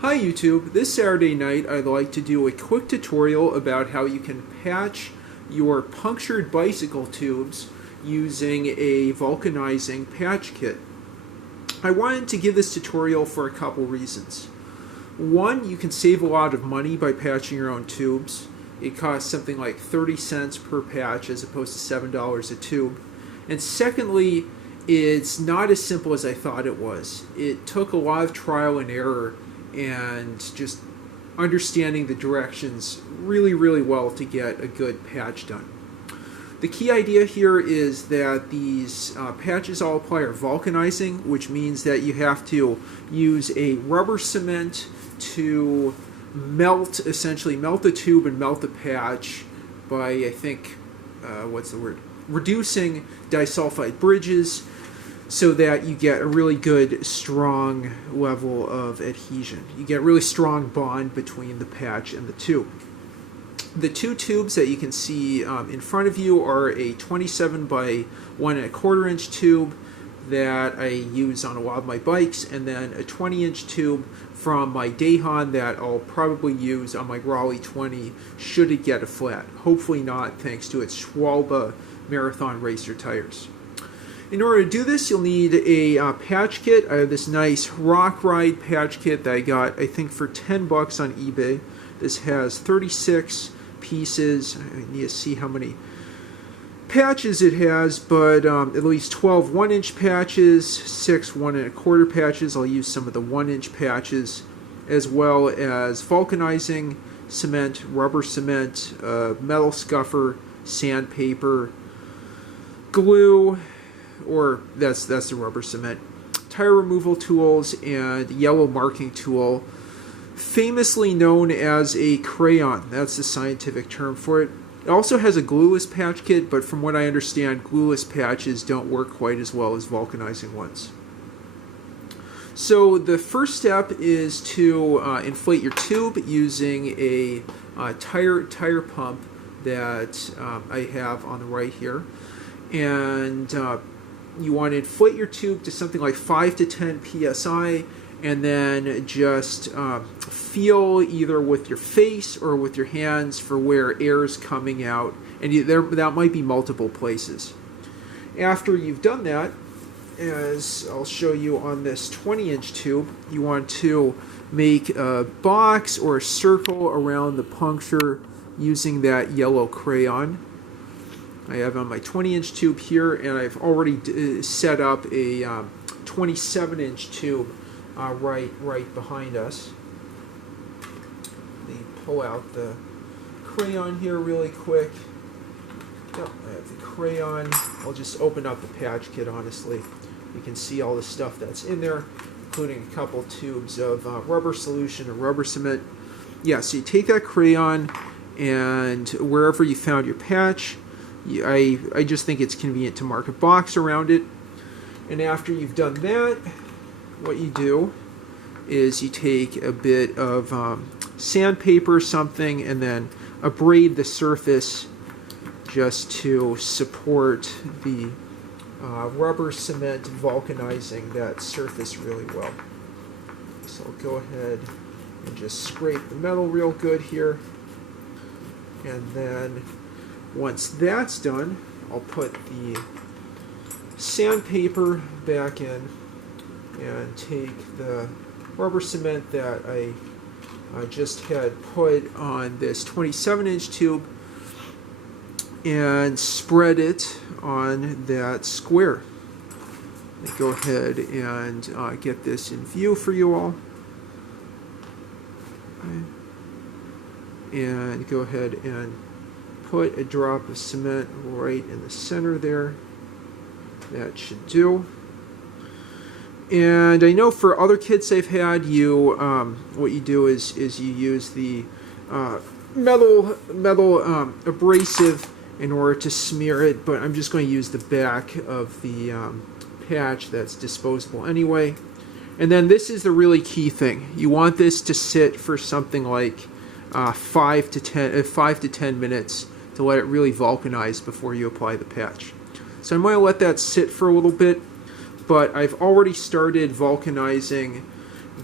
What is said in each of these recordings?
Hi YouTube, this Saturday night I'd like to do a quick tutorial about how you can patch your punctured bicycle tubes using a vulcanizing patch kit. I wanted to give this tutorial for a couple reasons. One, you can save a lot of money by patching your own tubes. It costs something like 30 cents per patch as opposed to $7 a tube. And secondly, it's not as simple as I thought it was. It took a lot of trial and error and just understanding the directions really well to get a good patch done. The key idea here is that these patches all apply are vulcanizing, which means that you have to use a rubber cement to essentially melt the tube and melt the patch by, I think, reducing disulfide bridges, so that you get a really good, strong level of adhesion. You get a really strong bond between the patch and the tube. The two tubes that you can see in front of you are a 27 by 1¼ inch tube that I use on a lot of my bikes, and then a 20-inch tube from my Dayhan that I'll probably use on my Raleigh 20 should it get a flat. Hopefully not, thanks to its Schwalbe Marathon Racer tires. In order to do this, you'll need a patch kit. I have this nice Rock Ride patch kit that I got, I think, for 10 bucks on eBay. This has 36 pieces. I need to see how many patches it has, but at least 12 1-inch patches, 6 1¼ patches. I'll use some of the 1-inch patches, as well as vulcanizing cement, rubber cement, metal scuffer, sandpaper, glue, or that's the rubber cement, tire removal tools, and yellow marking tool, famously known as a crayon. That's the scientific term for it. It also has a glueless patch kit, but from what I understand, glueless patches don't work quite as well as vulcanizing ones. So the first step is to inflate your tube using a tire pump that I have on the right here, and you want to inflate your tube to something like 5 to 10 psi, and then just feel either with your face or with your hands for where air is coming out, and that might be multiple places. After you've done that, as I'll show you on this 20-inch tube, you want to make a box or a circle around the puncture using that yellow crayon. I have on my 20-inch tube here, and I've already set up a 27-inch tube right behind us. Let me pull out the crayon here really quick. Yep, I have the crayon. I'll just open up the patch kit, honestly. You can see all the stuff that's in there, including a couple tubes of rubber solution or rubber cement. Yeah, so you take that crayon, and wherever you found your patch, I just think it's convenient to mark a box around it. And after you've done that, what you do is you take a bit of sandpaper or something and then abrade the surface just to support the rubber cement vulcanizing that surface really well. So I'll go ahead and just scrape the metal real good here, and then once that's done, I'll put the sandpaper back in and take the rubber cement that I just had put on this 27-inch tube and spread it on that square. Let me go ahead and get this in view for you all. Okay. And go ahead and put a drop of cement right in the center there. That should do. And I know for other kits I've had, what you do is you use the metal abrasive in order to smear it, but I'm just going to use the back of the patch that's disposable anyway. And then this is the really key thing. You want this to sit for something like 5 to 10 minutes to let it really vulcanize before you apply the patch. So I'm going to let that sit for a little bit, but I've already started vulcanizing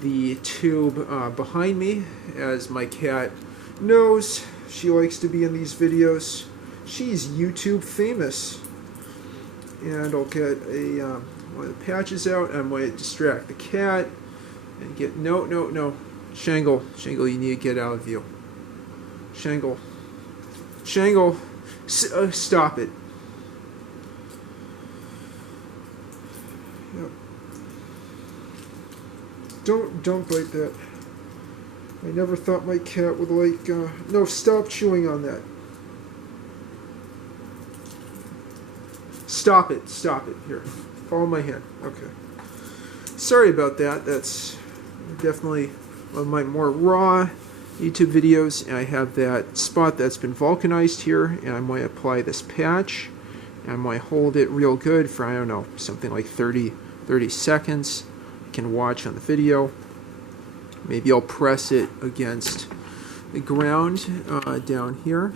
the tube behind me, as my cat knows she likes to be in these videos. She's YouTube famous. And I'll get one of the patches out. I'm going to distract the cat and get no. Shangle, you need to get out of view. Shangle, stop it. Yep. Don't bite that. I never thought my cat would like. No, stop chewing on that. Stop it. Here, follow my hand. Okay. Sorry about that. That's definitely one of my more raw YouTube videos. And I have that spot that's been vulcanized here, and I'm going to apply this patch. And I'm going to hold it real good for, I don't know, something like 30 seconds. You can watch on the video. Maybe I'll press it against the ground down here.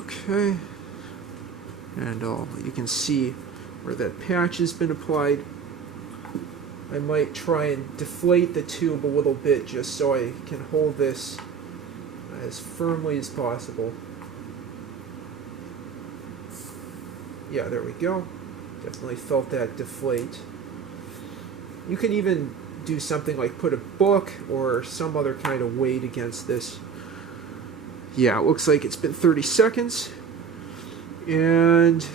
Okay. And you can see where that patch has been applied. I might try and deflate the tube a little bit just so I can hold this as firmly as possible. Yeah, there we go. Definitely felt that deflate. You can even do something like put a book or some other kind of weight against this. Yeah, it looks like it's been 30 seconds. And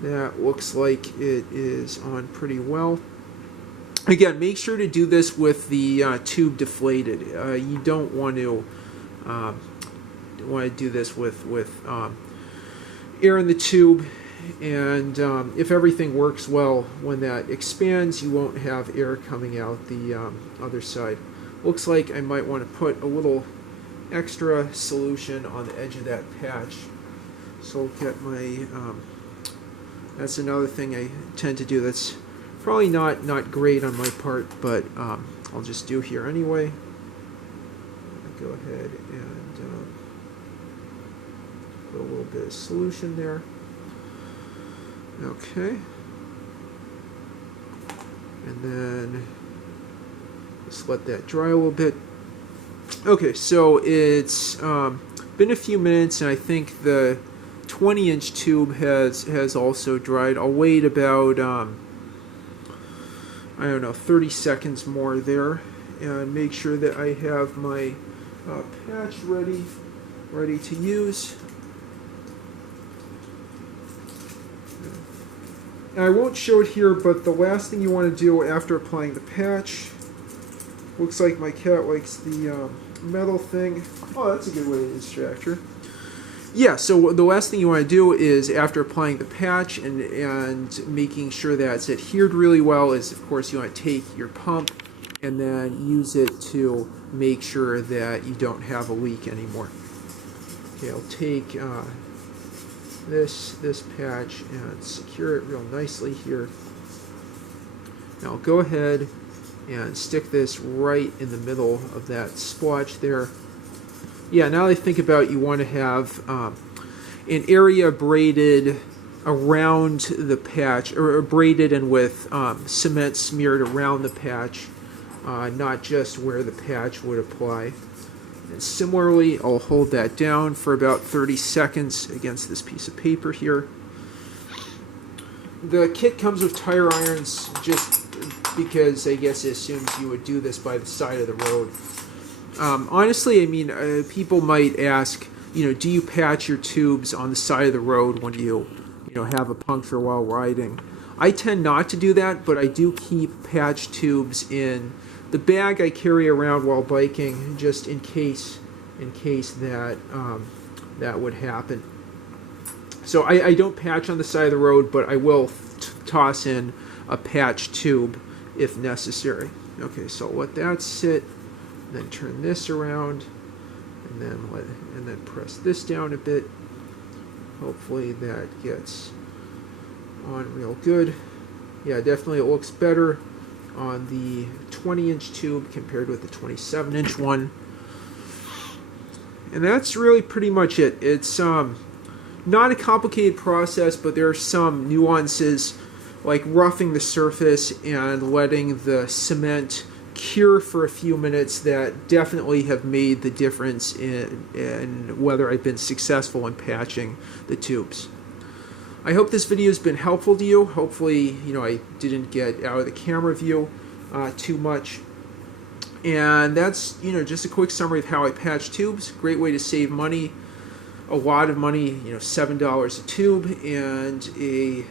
that looks like it is on pretty well. Again, make sure to do this with the tube deflated. You don't want to do this with air in the tube. And if everything works well, when that expands, you won't have air coming out the other side. Looks like I might want to put a little extra solution on the edge of that patch. So I'll get my, that's another thing I tend to do that's probably not great on my part, but I'll just do here anyway. Go ahead and put a little bit of solution there. Okay. And then just let that dry a little bit. Okay, so it's been a few minutes, and I think the 20-inch tube has also dried. I'll wait about I don't know, 30 seconds more there, and make sure that I have my patch ready to use. And I won't show it here, but the last thing you want to do after applying the patch, looks like my cat likes the metal thing. Oh, that's a good way to distract her. Yeah, so the last thing you want to do is, after applying the patch and making sure that it's adhered really well, is of course you want to take your pump and then use it to make sure that you don't have a leak anymore. Okay, I'll take this patch and secure it real nicely here. Now I'll go ahead and stick this right in the middle of that splotch there. Yeah, now that I think about it, you want to have an area braided around the patch, or braided and with cement smeared around the patch, not just where the patch would apply. And similarly, I'll hold that down for about 30 seconds against this piece of paper here. The kit comes with tire irons just because I guess it assumes you would do this by the side of the road. Honestly, I mean, people might ask, do you patch your tubes on the side of the road when you have a puncture while riding? I tend not to do that, but I do keep patch tubes in the bag I carry around while biking, just in case that that would happen. So I don't patch on the side of the road, but I will toss in a patch tube if necessary. Okay, so I'll let that sit, then turn this around, and then press this down a bit. Hopefully that gets on real good. Yeah, definitely it looks better on the 20-inch tube compared with the 27-inch one. And that's really pretty much it. It's not a complicated process, but there are some nuances like roughing the surface and letting the cement cure for a few minutes that definitely have made the difference in whether I've been successful in patching the tubes. I hope this video has been helpful to you. Hopefully, I didn't get out of the camera view too much. And that's, just a quick summary of how I patch tubes. Great way to save money, a lot of money, $7 a tube, and a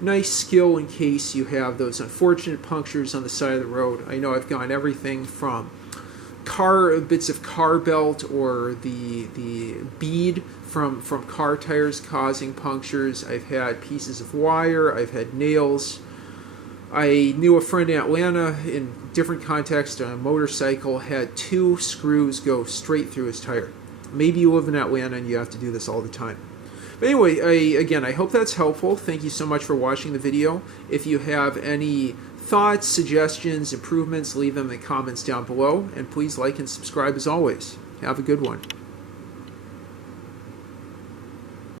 nice skill in case you have those unfortunate punctures on the side of the road. I know I've gotten everything from bits of car belt or the bead from car tires causing punctures. I've had pieces of wire. I've had nails. I knew a friend in Atlanta, in different context, on a motorcycle, had 2 screws go straight through his tire. Maybe you live in Atlanta and you have to do this all the time. But anyway, I hope that's helpful. Thank you so much for watching the video. If you have any thoughts, suggestions, improvements, leave them in the comments down below. And please like and subscribe as always. Have a good one.